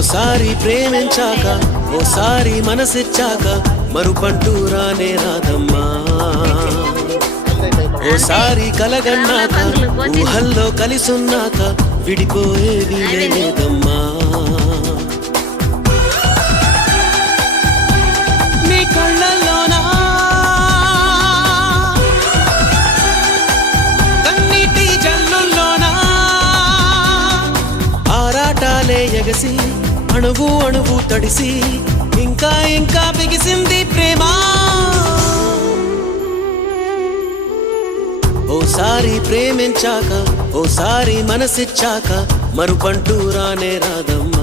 ఓసారి ప్రేమించాక ఓసారి మనసిచ్చాక మరుపంటూ రానే రాదమ్మా. ఓసారి కలగన్నాక ఊహల్లో కలిసున్నాక విడిపోయేది లేదమ్మా. నీ కళ్ళల్లోనా కన్నీటి జల్లుల్లోనా ఆరాటాలే ఎగసి అణువు అణువు తడిసి ఇంకా ఇంకా బిగిసింది ప్రేమ. ఓసారి ప్రేమించాక ఓసారి మనసిచ్చాక మరుపంటూ రానే రాదమ్మ.